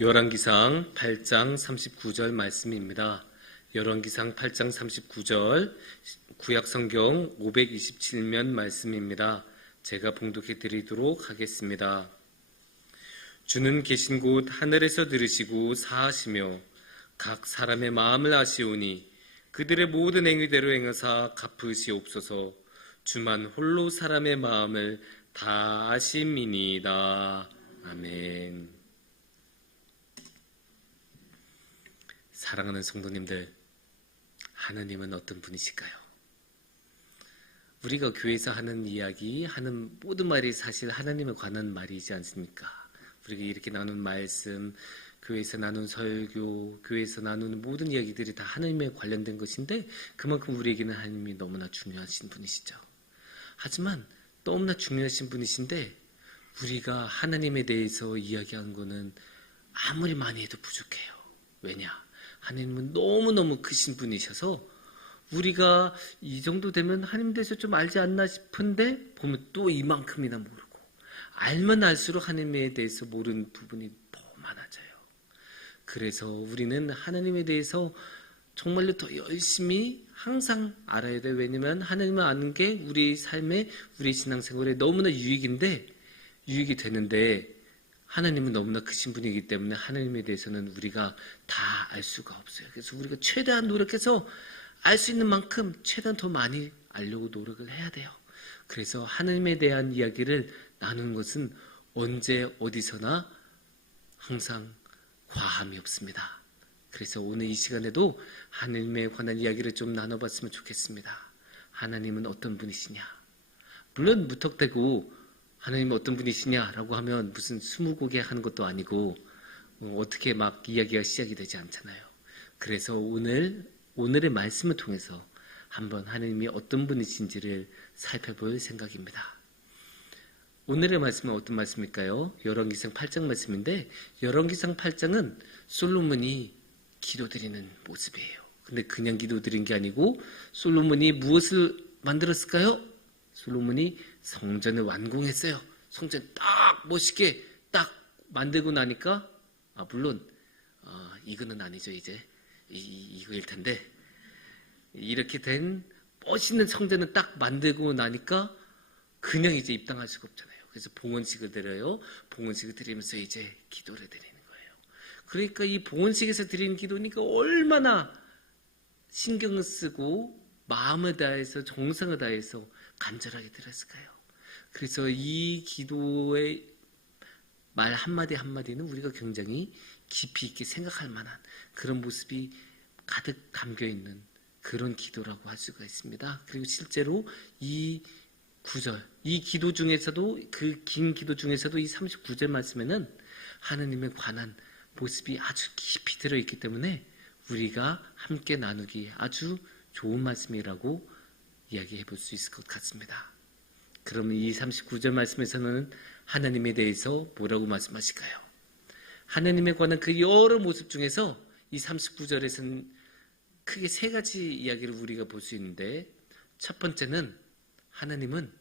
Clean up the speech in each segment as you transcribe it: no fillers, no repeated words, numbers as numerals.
열왕기상 8장 39절 말씀입니다. 열왕기상 8장 39절 구약성경 527면 말씀입니다. 제가 봉독해 드리도록 하겠습니다. 주는 계신 곳 하늘에서 들으시고 사하시며 각 사람의 마음을 아시오니 그들의 모든 행위대로 행하사 갚으시옵소서. 주만 홀로 사람의 마음을 다 아심이니이다. 아멘. 사랑하는 성도님들, 하나님은 어떤 분이실까요? 우리가 교회에서 하는 이야기, 하는 모든 말이 사실 하나님에 관한 말이지 않습니까? 우리가 이렇게 나눈 말씀, 교회에서 나눈 설교, 교회에서 나누는 모든 이야기들이 다 하나님에 관련된 것인데 그만큼 우리에게는 하나님이 너무나 중요하신 분이시죠. 하지만 너무나 중요하신 분이신데 우리가 하나님에 대해서 이야기한 거는 아무리 많이 해도 부족해요. 왜냐? 하나님은 너무너무 크신 분이셔서 우리가 이 정도 되면 하나님 대해서 좀 알지 않나 싶은데 보면 또 이만큼이나 모르고 알면 알수록 하나님에 대해서 모르는 부분이 더 많아져요. 그래서 우리는 하나님에 대해서 정말로 더 열심히 항상 알아야 돼요. 왜냐하면 하나님을 아는 게 우리 삶에 우리 신앙생활에 너무나 유익이 되는데 하나님은 너무나 크신 분이기 때문에 하나님에 대해서는 우리가 다 알 수가 없어요. 그래서 우리가 최대한 노력해서 알 수 있는 만큼 최대한 더 많이 알려고 노력을 해야 돼요. 그래서 하나님에 대한 이야기를 나누는 것은 언제 어디서나 항상 과함이 없습니다. 그래서 오늘 이 시간에도 하나님에 관한 이야기를 좀 나눠봤으면 좋겠습니다. 하나님은 어떤 분이시냐? 물론 무턱대고 하나님은 어떤 분이시냐라고 하면 무슨 스무고개 하는 것도 아니고 어떻게 막 이야기가 시작이 되지 않잖아요. 그래서 오늘의 말씀을 통해서 한번 하나님이 어떤 분이신지를 살펴볼 생각입니다. 오늘의 말씀은 어떤 말씀일까요? 열왕기상 8장 말씀인데 열왕기상 8장은 솔로몬이 기도드리는 모습이에요. 근데 그냥 기도드린 게 아니고 솔로몬이 무엇을 만들었을까요? 솔로몬이 성전을 완공했어요. 성전 딱 멋있게 딱 만들고 나니까 물론 이거는 아니죠. 이제 이거일 텐데 이렇게 된 멋있는 성전을 딱 만들고 나니까 그냥 이제 입당할 수가 없잖아요. 그래서 봉헌식을 드려요. 봉헌식을 드리면서 이제 기도를 드리는 거예요. 그러니까 이 봉헌식에서 드리는 기도니까 얼마나 신경을 쓰고 마음을 다해서 정성을 다해서 간절하게 드렸을까요? 그래서 이 기도의 말 한마디 한마디는 우리가 굉장히 깊이 있게 생각할 만한 그런 모습이 가득 담겨있는 그런 기도라고 할 수가 있습니다. 그리고 실제로 이 구절, 이 기도 중에서도 그 긴 기도 중에서도 이 39절 말씀에는 하나님에 관한 모습이 아주 깊이 들어있기 때문에 우리가 함께 나누기 아주 좋은 말씀이라고 이야기해 볼 수 있을 것 같습니다. 그러면 이 39절 말씀에서는 하나님에 대해서 뭐라고 말씀하실까요? 하나님에 관한 그 여러 모습 중에서 이 39절에서는 크게 세 가지 이야기를 우리가 볼 수 있는데 첫 번째는 하나님은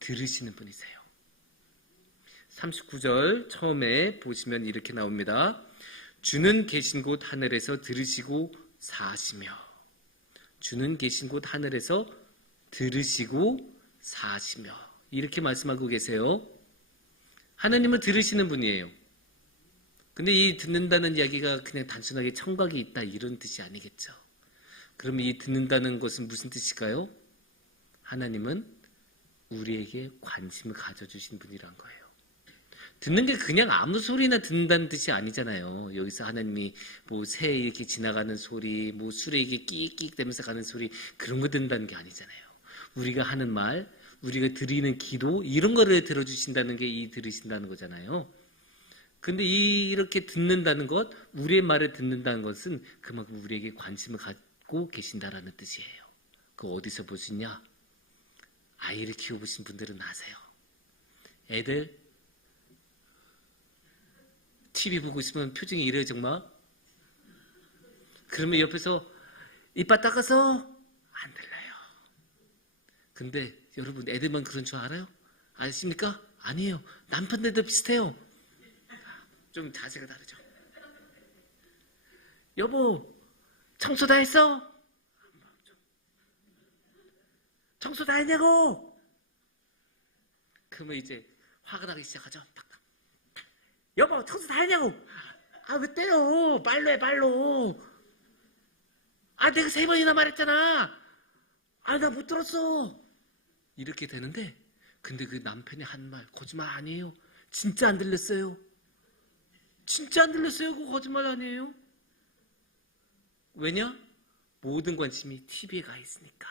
들으시는 분이세요. 39절 처음에 보시면 이렇게 나옵니다. 주는 계신 곳 하늘에서 들으시고 사하시며 주는 계신 곳 하늘에서 들으시고 사하시며 이렇게 말씀하고 계세요. 하나님은 들으시는 분이에요. 근데 이 듣는다는 이야기가 그냥 단순하게 청각이 있다 이런 뜻이 아니겠죠. 그러면 이 듣는다는 것은 무슨 뜻일까요? 하나님은 우리에게 관심을 가져주신 분이란 거예요. 듣는 게 그냥 아무 소리나 듣는다는 뜻이 아니잖아요. 여기서 하나님이 뭐 새 이렇게 지나가는 소리, 뭐 술에 이게 끽끽 대면서 가는 소리 그런 거 듣는다는 게 아니잖아요. 우리가 하는 말, 우리가 드리는 기도 이런 거를 들어주신다는 게 이 들으신다는 거잖아요. 근데 이렇게 듣는다는 것, 우리의 말을 듣는다는 것은 그만큼 우리에게 관심을 갖고 계신다라는 뜻이에요. 그거 어디서 볼 수 있냐? 아이를 키워보신 분들은 아세요. 애들 TV 보고 있으면 표정이 이래요 정말. 그러면 옆에서 이빨 닦아서 안 들려요. 근데 여러분 애들만 그런 줄 알아요? 아십니까? 아니에요. 남편들도 비슷해요. 좀 자세가 다르죠. 여보, 청소 다 했어? 청소 다 했냐고? 그러면 이제 화가 나기 시작하죠. 탁탁. 여보, 청소 다 했냐고? 아, 왜 때려? 말로 해, 말로. 아, 내가 3번이나 말했잖아. 아, 나 못 들었어. 이렇게 되는데, 근데 그 남편이 한 말, 거짓말 아니에요. 진짜 안 들렸어요. 진짜 안 들렸어요. 그거 거짓말 아니에요. 왜냐? 모든 관심이 TV에 가 있으니까.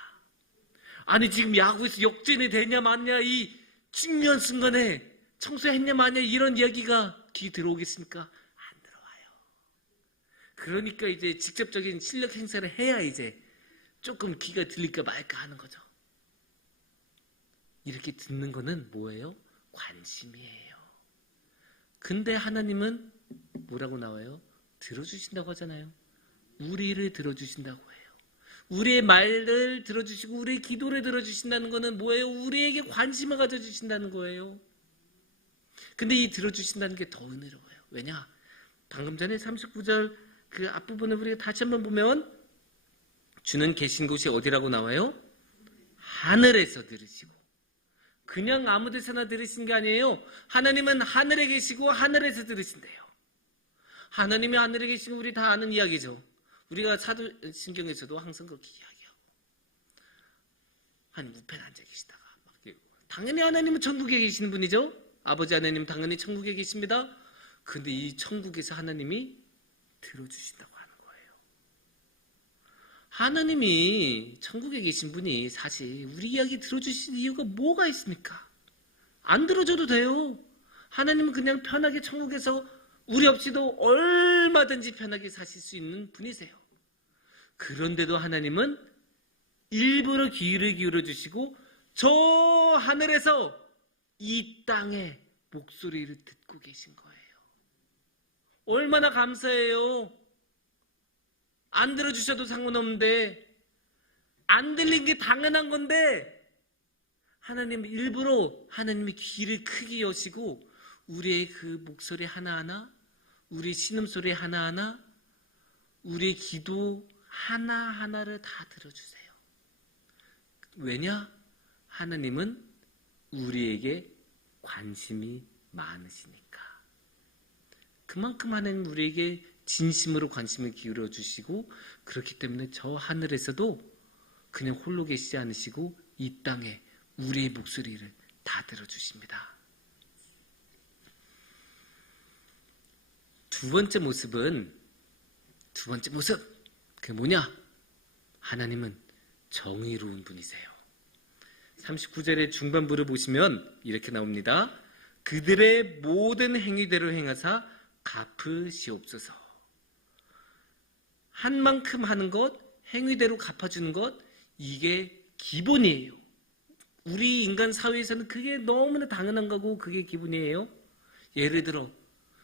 아니, 지금 야구에서 역전이 되냐 마냐, 이 중요한 순간에 청소했냐 마냐, 이런 이야기가 귀 들어오겠습니까? 안 들어와요. 그러니까 이제 직접적인 실력 행사를 해야 이제 조금 귀가 들릴까 말까 하는 거죠. 이렇게 듣는 거는 뭐예요? 관심이에요. 근데 하나님은 뭐라고 나와요? 들어주신다고 하잖아요. 우리를 들어주신다고 해요. 우리의 말을 들어주시고 우리의 기도를 들어주신다는 거는 뭐예요? 우리에게 관심을 가져주신다는 거예요. 근데 이 들어주신다는 게 더 은혜로워요. 왜냐? 방금 전에 39절 그 앞부분을 우리가 다시 한번 보면 주는 계신 곳이 어디라고 나와요? 하늘에서 들으시고. 그냥 아무 데서나 들으신 게 아니에요. 하나님은 하늘에 계시고 하늘에서 들으신대요. 하나님이 하늘에 계시고 우리 다 아는 이야기죠. 우리가 사도신경에서도 항상 그렇게 이야기하고. 한 우편에 앉아 계시다가 당연히 하나님은 천국에 계시는 분이죠. 아버지 하나님 당연히 천국에 계십니다. 근데 이 천국에서 하나님이 들어주신다고 하는 거예요. 하나님이 천국에 계신 분이 사실 우리 이야기 들어주신 이유가 뭐가 있습니까? 안 들어줘도 돼요. 하나님은 그냥 편하게 천국에서 우리 없이도 얼마든지 편하게 사실 수 있는 분이세요. 그런데도 하나님은 일부러 귀를 기울여 주시고 저 하늘에서 이 땅의 목소리를 듣고 계신 거예요. 얼마나 감사해요. 안 들어주셔도 상관없는데, 안 들린 게 당연한 건데, 하나님은 일부러 하나님의 귀를 크게 여시고 우리의 그 목소리 하나하나, 우리의 신음소리 하나하나, 우리의 기도 하나하나를 다 들어주세요. 왜냐? 하나님은 우리에게 관심이 많으시니까. 그만큼 하나님 우리에게 진심으로 관심을 기울여 주시고, 그렇기 때문에 저 하늘에서도 그냥 홀로 계시지 않으시고 이 땅에 우리의 목소리를 다 들어주십니다. 두 번째 모습, 그게 뭐냐? 하나님은 정의로운 분이세요. 39절의 중반부를 보시면 이렇게 나옵니다. 그들의 모든 행위대로 행하사 갚으시옵소서. 한 만큼 하는 것, 행위대로 갚아주는 것, 이게 기본이에요. 우리 인간 사회에서는 그게 너무나 당연한 거고 그게 기본이에요. 예를 들어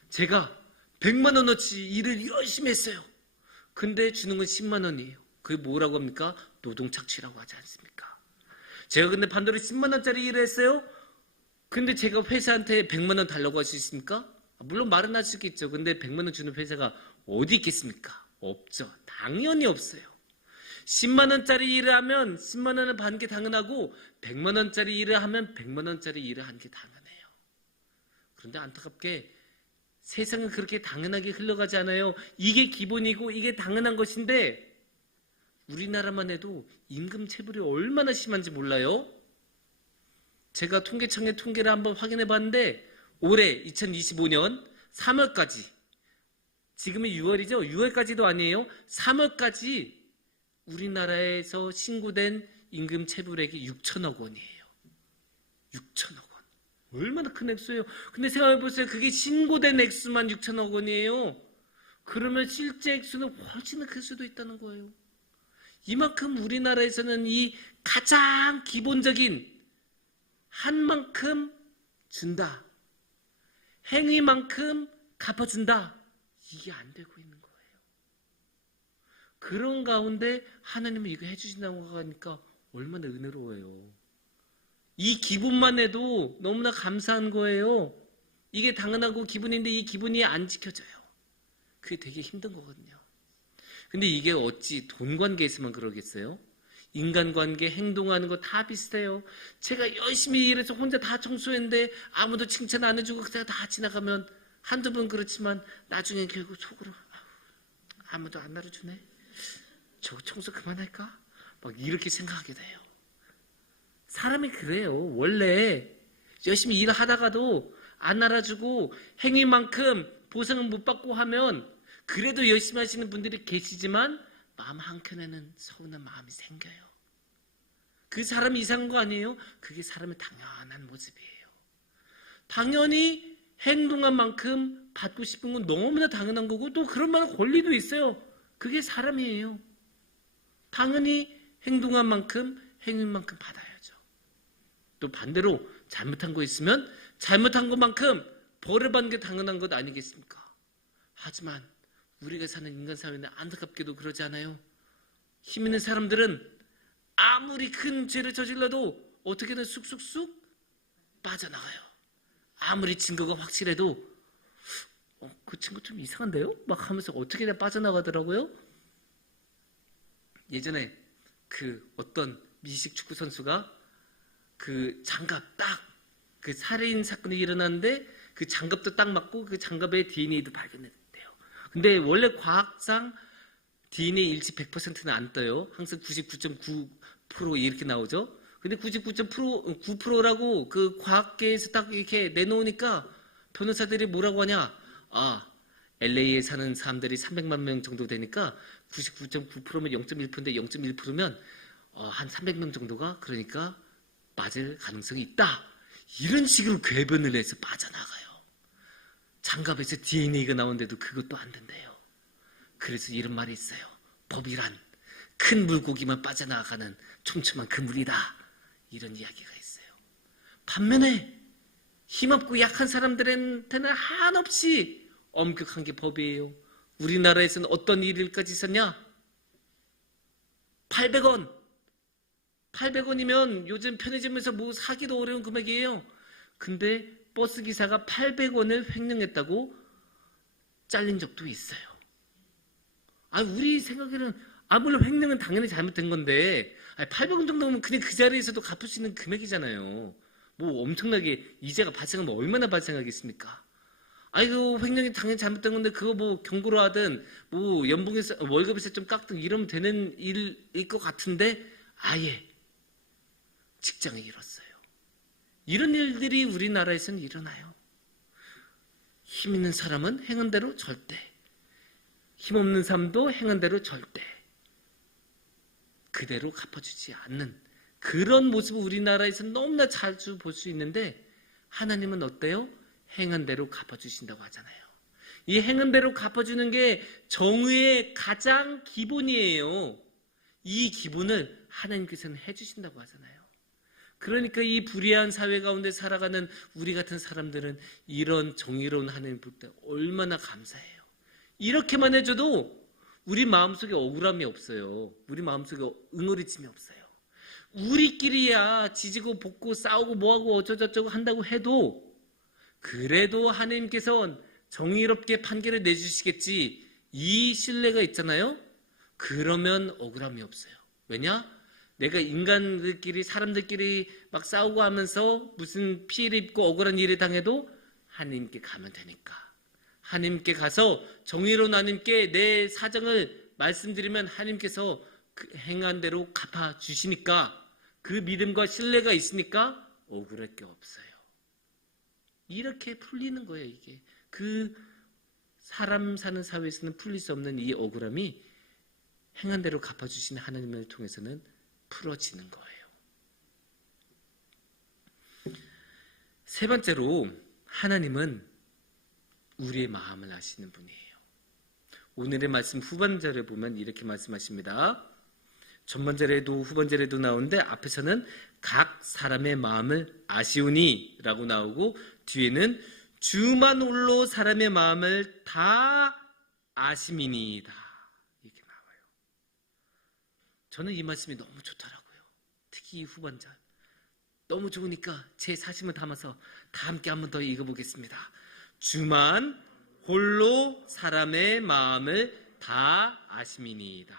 제가 100만 원어치 일을 열심히 했어요. 근데 주는 건 10만 원이에요. 그게 뭐라고 합니까? 노동착취라고 하지 않습니까? 제가 근데 반대로 10만 원짜리 일을 했어요. 근데 제가 회사한테 100만 원 달라고 할 수 있습니까? 물론 말은 할 수 있겠죠. 근데 100만 원 주는 회사가 어디 있겠습니까? 없죠. 당연히 없어요. 10만 원짜리 일을 하면 10만 원을 받는 게 당연하고 100만 원짜리 일을 하면 100만 원짜리 일을 하는 게 당연해요. 그런데 안타깝게 세상은 그렇게 당연하게 흘러가지 않아요. 이게 기본이고 이게 당연한 것인데 우리나라만 해도 임금 체불이 얼마나 심한지 몰라요. 제가 통계청의 통계를 한번 확인해 봤는데 올해 2025년 3월까지, 지금이 6월이죠. 6월까지도 아니에요. 3월까지 우리나라에서 신고된 임금 체불액이 6천억 원이에요. 6천억 원. 얼마나 큰 액수예요. 근데 생각해보세요. 그게 신고된 액수만 6천억 원이에요. 그러면 실제 액수는 훨씬 클 수도 있다는 거예요. 이만큼 우리나라에서는 이 가장 기본적인 한 만큼 준다, 행위만큼 갚아준다, 이게 안 되고 있는 거예요. 그런 가운데 하나님은 이거 해주신다고 하니까 얼마나 은혜로워요. 이 기분만 해도 너무나 감사한 거예요. 이게 당연하고 기분인데 이 기분이 안 지켜져요. 그게 되게 힘든 거거든요. 근데 이게 어찌 돈 관계에서만 그러겠어요? 인간관계, 행동하는 거 다 비슷해요. 제가 열심히 일해서 혼자 다 청소했는데 아무도 칭찬 안 해주고 그냥 다 지나가면 한두 번 그렇지만 나중에 결국 속으로 아무도 안 알아주네. 저 청소 그만할까? 막 이렇게 생각하게 돼요. 사람이 그래요. 원래 열심히 일하다가도 안 알아주고 행위만큼 보상을 못 받고 하면 그래도 열심히 하시는 분들이 계시지만 마음 한켠에는 서운한 마음이 생겨요. 그 사람이 이상한 거 아니에요? 그게 사람의 당연한 모습이에요. 당연히 행동한 만큼 받고 싶은 건 너무나 당연한 거고 또 그런 만한 권리도 있어요. 그게 사람이에요. 당연히 행동한 만큼 행위만큼 받아야죠. 또 반대로 잘못한 거 있으면 잘못한 것만큼 벌을 받는 게 당연한 것 아니겠습니까? 하지만 우리가 사는 인간 사회는 안타깝게도 그러지 않아요. 힘 있는 사람들은 아무리 큰 죄를 저질러도 어떻게든 쑥쑥쑥 빠져나가요. 아무리 증거가 확실해도 그 친구 좀 이상한데요? 막 하면서 어떻게든 빠져나가더라고요. 예전에 그 어떤 미식 축구 선수가 그 장갑 딱 그 살인 사건이 일어났는데 그 장갑도 딱 맞고 그 장갑에 DNA도 발견됐대요. 근데 원래 과학상 DNA 일치 100%는 안 떠요. 항상 99.9% 이렇게 나오죠. 근데 99.9%라고 그 과학계에서 딱 이렇게 내놓으니까 변호사들이 뭐라고 하냐? LA에 사는 사람들이 300만 명 정도 되니까 99.9%면 0.1%인데 0.1%면 한 300명 정도가 그러니까 맞을 가능성이 있다. 이런 식으로 궤변을 해서 빠져나가요. 장갑에서 DNA가 나오는데도 그것도 안 된대요. 그래서 이런 말이 있어요. 법이란 큰 물고기만 빠져나가는 촘촘한 그물이다. 이런 이야기가 있어요. 반면에 힘없고 약한 사람들한테는 한없이 엄격한 게 법이에요. 우리나라에서는 어떤 일일까지 있었냐? 800원. 800원이면 요즘 편의점에서 뭐 사기도 어려운 금액이에요. 근데 버스 기사가 800원을 횡령했다고 잘린 적도 있어요. 우리 생각에는 물론 횡령은 당연히 잘못된 건데 800원 정도면 그냥 그 자리에서도 갚을 수 있는 금액이잖아요. 뭐 엄청나게 이자가 발생하면 얼마나 발생하겠습니까? 그 횡령이 당연히 잘못된 건데 그거 뭐 경고를 하든 뭐 연봉에서 월급에서 좀 깎든 이러면 되는 일일 것 같은데 아예 직장을 잃었어요. 이런 일들이 우리나라에서는 일어나요. 힘 있는 사람은 행한 대로 절대, 힘없는 사람도 행한 대로 절대 그대로 갚아주지 않는 그런 모습을 우리나라에서는 너무나 자주 볼 수 있는데 하나님은 어때요? 행한 대로 갚아주신다고 하잖아요. 이 행한 대로 갚아주는 게 정의의 가장 기본이에요. 이 기본을 하나님께서는 해주신다고 하잖아요. 그러니까 이 불의한 사회 가운데 살아가는 우리 같은 사람들은 이런 정의로운 하나님 볼 때 얼마나 감사해요. 이렇게만 해줘도 우리 마음속에 억울함이 없어요. 우리 마음속에 응어리침이 없어요. 우리끼리야 지지고 볶고 싸우고 뭐하고 어쩌고저쩌고 한다고 해도 그래도 하나님께서는 정의롭게 판결을 내주시겠지 이 신뢰가 있잖아요. 그러면 억울함이 없어요. 왜냐? 내가 인간들끼리 사람들끼리 막 싸우고 하면서 무슨 피해를 입고 억울한 일을 당해도 하나님께 가면 되니까 하나님께 가서 정의로운 하나님께 내 사정을 말씀드리면 하나님께서 그 행한 대로 갚아주시니까 그 믿음과 신뢰가 있으니까 억울할 게 없어요. 이렇게 풀리는 거예요. 이게 그 사람 사는 사회에서는 풀릴 수 없는 이 억울함이 행한 대로 갚아주시는 하나님을 통해서는 풀어지는 거예요. 세 번째로 하나님은 우리의 마음을 아시는 분이에요. 오늘의 말씀 후반절에 보면 이렇게 말씀하십니다. 전반절에도 후반절에도 나오는데 앞에서는 각 사람의 마음을 아시오니 라고 나오고 뒤에는 주만 홀로 사람의 마음을 다 아심이니이다 이렇게 나와요. 저는 이 말씀이 너무 좋더라고요. 특히 이 후반절 너무 좋으니까 제 사심을 담아서 다 함께 한 번 더 읽어보겠습니다. 주만 홀로 사람의 마음을 다 아심이니이다.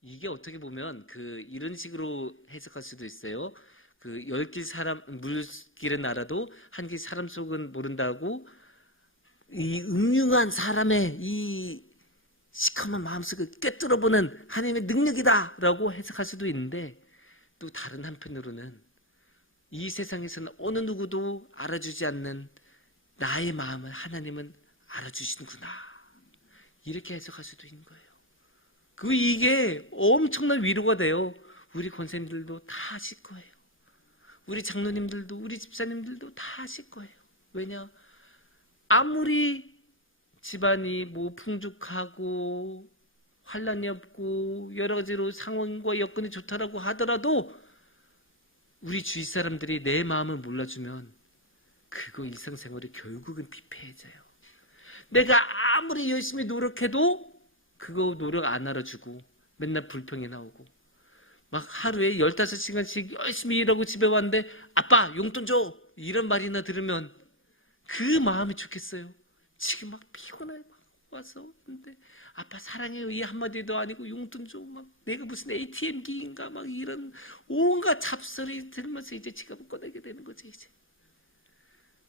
이게 어떻게 보면 이런 식으로 해석할 수도 있어요. 10길 사람 물길은 알아도 한 길 사람 속은 모른다고, 이 음흉한 사람의 이 시커먼 마음속을 꿰뚫어보는 하나님의 능력이다라고 해석할 수도 있는데, 또 다른 한편으로는 이 세상에서는 어느 누구도 알아주지 않는 나의 마음을 하나님은 알아주시는구나, 이렇게 해석할 수도 있는 거예요. 이게 엄청난 위로가 돼요. 우리 권사님들도 다 아실 거예요. 우리 장로님들도, 우리 집사님들도 다 아실 거예요. 왜냐? 아무리 집안이 풍족하고 환란이 없고 여러 가지로 상황과 여건이 좋다라고 하더라도 우리 주위 사람들이 내 마음을 몰라주면 그거 일상생활이 결국은 피폐해져요. 내가 아무리 열심히 노력해도 그거 노력 안 알아주고 맨날 불평이 나오고, 막 하루에 15시간씩 열심히 일하고 집에 왔는데 아빠 용돈 줘, 이런 말이나 들으면 그 마음이 좋겠어요? 지금 막 피곤해 막 와서, 근데 아빠 사랑해요 이 한마디도 아니고 용돈 줘, 막 내가 무슨 ATM기인가 막 이런 온갖 잡소리 들으면서 이제 지갑을 꺼내게 되는 거지. 이제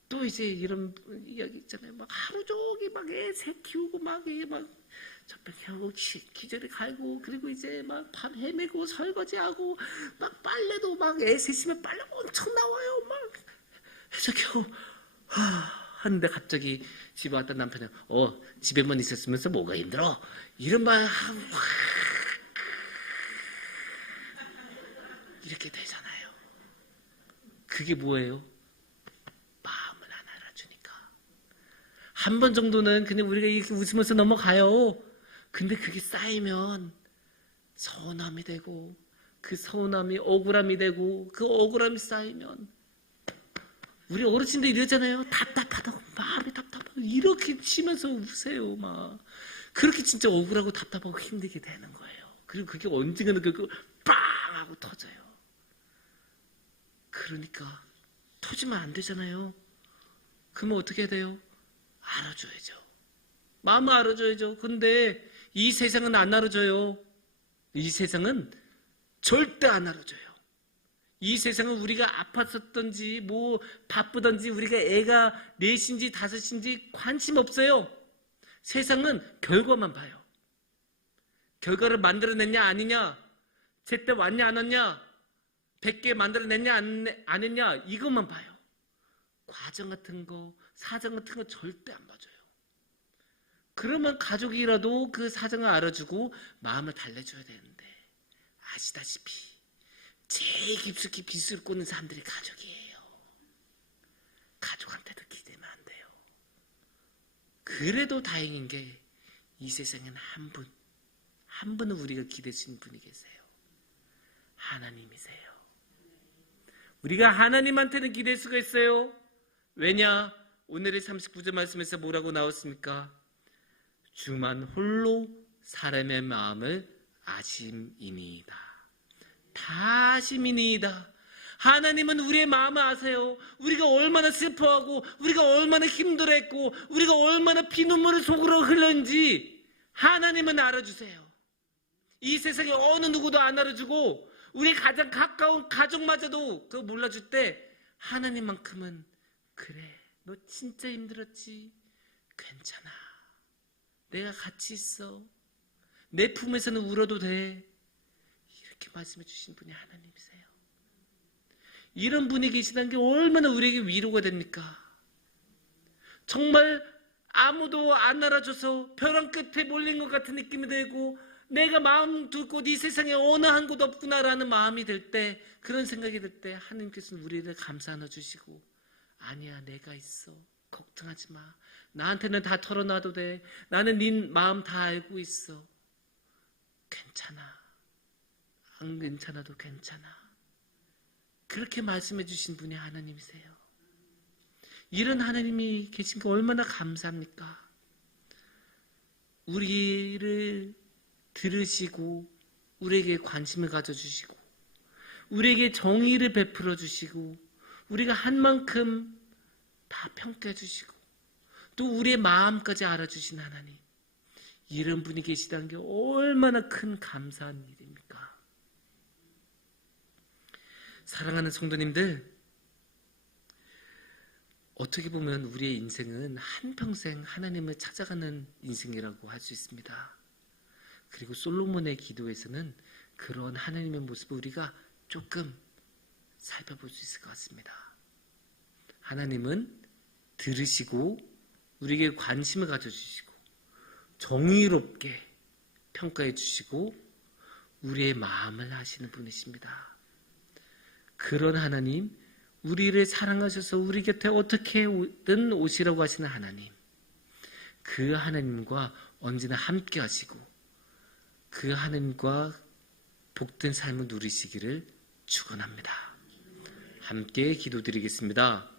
또 이제 이런 이야기 있잖아요. 막 하루 종일 막 애 새 키우고 막 젖병하고 기저귀 갈고, 그리고 이제 막 밤 헤매고 설거지하고, 막 빨래도 막 애 셋이면 빨래가 엄청 나와요. 막 해서 겨우 하는데 갑자기 집에 왔던 남편이 집에만 있었으면서 뭐가 힘들어? 이런 말 하고 이렇게 되잖아요. 그게 뭐예요? 마음을 안 알아주니까. 한 번 정도는 그냥 우리가 이렇게 웃으면서 넘어가요. 근데 그게 쌓이면 서운함이 되고, 그 서운함이 억울함이 되고, 그 억울함이 쌓이면 우리 어르신들 이러잖아요. 답답하다고, 마음이 답답하고, 이렇게 치면서 우세요. 막 그렇게 진짜 억울하고 답답하고 힘들게 되는 거예요. 그리고 그게 언젠가는 빵 하고 터져요. 그러니까 터지면 안 되잖아요. 그러면 어떻게 해야 돼요? 알아줘야죠. 마음을 알아줘야죠. 근데 이 세상은 안 알아줘요. 이 세상은 절대 안 알아줘요. 이 세상은 우리가 아팠었던지 바쁘던지 우리가 애가 넷인지 다섯인지 관심 없어요. 세상은 결과만 봐요. 결과를 만들어냈냐 아니냐, 제때 왔냐 안 왔냐, 100개 만들어냈냐 안 했냐, 이것만 봐요. 과정 같은 거, 사정 같은 거 절대 안 봐줘요. 그러면 가족이라도 그 사정을 알아주고 마음을 달래줘야 되는데, 아시다시피 제일 깊숙이 빚을 꽂는 사람들이 가족이에요. 가족한테도 기대면 안 돼요. 그래도 다행인 게 이 세상에는 한 분은 우리가 기대시는 분이 계세요. 하나님이세요. 우리가 하나님한테는 기댈 수가 있어요. 왜냐? 오늘의 39절 말씀에서 뭐라고 나왔습니까? 주만 홀로 사람의 마음을 아심이니이다. 다 아심이니이다. 하나님은 우리의 마음을 아세요. 우리가 얼마나 슬퍼하고, 우리가 얼마나 힘들어했고, 우리가 얼마나 피눈물을 속으로 흘렸는지 하나님은 알아주세요. 이 세상에 어느 누구도 안 알아주고, 우리 가장 가까운 가족마저도 그거 몰라줄 때 하나님만큼은, 그래, 너 진짜 힘들었지? 괜찮아. 내가 같이 있어. 내 품에서는 울어도 돼. 이렇게 말씀해 주신 분이 하나님이세요. 이런 분이 계시다는 게 얼마나 우리에게 위로가 됩니까? 정말 아무도 안 알아줘서 벼랑 끝에 몰린 것 같은 느낌이 들고, 내가 마음 둘 곳 이 세상에 어느 한 곳 없구나라는 마음이 들 때, 그런 생각이 들 때 하나님께서는 우리를 감싸 안아주시고, 아니야, 내가 있어. 걱정하지 마. 나한테는 다 털어놔도 돼. 나는 네 마음 다 알고 있어. 괜찮아. 안 괜찮아도 괜찮아. 그렇게 말씀해 주신 분이 하나님이세요. 이런 하나님이 계신 게 얼마나 감사합니까? 우리를 들으시고 우리에게 관심을 가져주시고 우리에게 정의를 베풀어 주시고 우리가 한 만큼 다 평가해 주시고 또 우리의 마음까지 알아주신 하나님, 이런 분이 계시다는 게 얼마나 큰 감사한 일입니까? 사랑하는 성도님들, 어떻게 보면 우리의 인생은 한평생 하나님을 찾아가는 인생이라고 할 수 있습니다. 그리고 솔로몬의 기도에서는 그런 하나님의 모습을 우리가 조금 살펴볼 수 있을 것 같습니다. 하나님은 들으시고 우리에게 관심을 가져주시고 정의롭게 평가해 주시고 우리의 마음을 아시는 분이십니다. 그런 하나님, 우리를 사랑하셔서 우리 곁에 어떻게든 오시라고 하시는 하나님, 그 하나님과 언제나 함께 하시고 그 하나님과 복된 삶을 누리시기를 축원합니다. 함께 기도드리겠습니다.